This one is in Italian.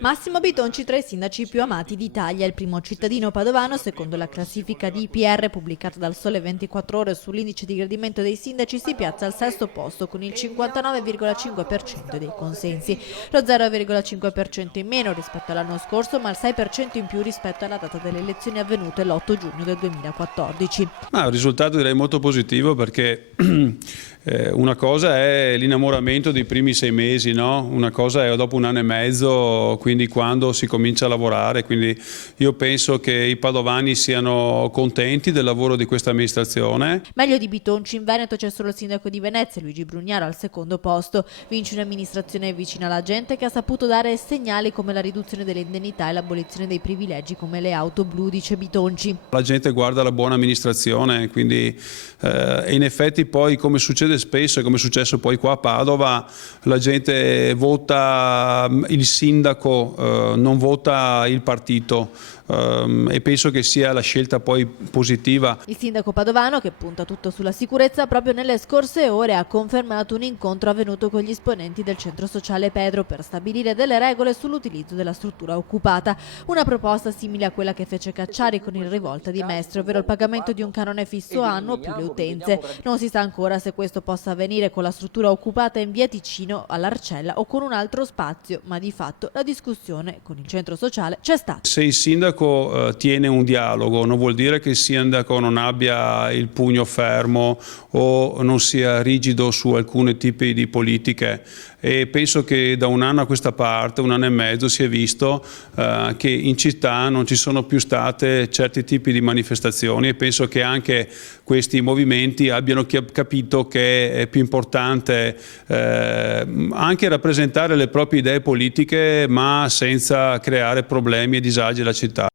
Massimo Bitonci tra i sindaci più amati d'Italia, il primo cittadino padovano secondo la classifica di IPR pubblicata dal Sole 24 Ore sull'indice di gradimento dei sindaci si piazza al sesto posto con il 59,5% dei consensi, lo 0,5% in meno rispetto all'anno scorso ma il 6% in più rispetto alla data delle elezioni avvenute l'8 giugno del 2014. Un risultato direi molto positivo perché una cosa è l'innamoramento dei primi 6 mesi, no? Una cosa è dopo un anno e mezzo, quindi quando si comincia a lavorare. Quindi io penso che i padovani siano contenti del lavoro di questa amministrazione. Meglio di Bitonci in Veneto c'è solo il sindaco di Venezia, Luigi Brugnaro, al secondo posto. Vince un'amministrazione vicina alla gente che ha saputo dare segnali come la riduzione delle indennità e l'abolizione dei privilegi come le auto blu, dice Bitonci. La gente guarda la buona amministrazione, quindi in effetti poi, come succede spesso e come è successo poi qua a Padova, la gente vota il sindaco, non vota il partito, e penso che sia la scelta poi positiva. Il sindaco padovano, che punta tutto sulla sicurezza, proprio nelle scorse ore ha confermato un incontro avvenuto con gli esponenti del centro sociale Pedro per stabilire delle regole sull'utilizzo della struttura occupata. Una proposta simile a quella che fece Cacciari con il Rivolta di Mestre, ovvero il pagamento di un canone fisso annuo più le utenze. Non si sa ancora se questo possa avvenire con la struttura occupata in via Ticino, all'Arcella o con un altro spazio, ma di fatto la discussione con il centro sociale c'è stata. Se il sindaco tiene un dialogo, non vuol dire che il sindaco non abbia il pugno fermo o non sia rigido su alcuni tipi di politiche, e penso che da un anno a questa parte, un anno e mezzo, si è visto che in città non ci sono più state certi tipi di manifestazioni, e penso che anche questi movimenti abbiano capito che è più importante anche rappresentare le proprie idee politiche ma senza creare problemi e disagi alla città.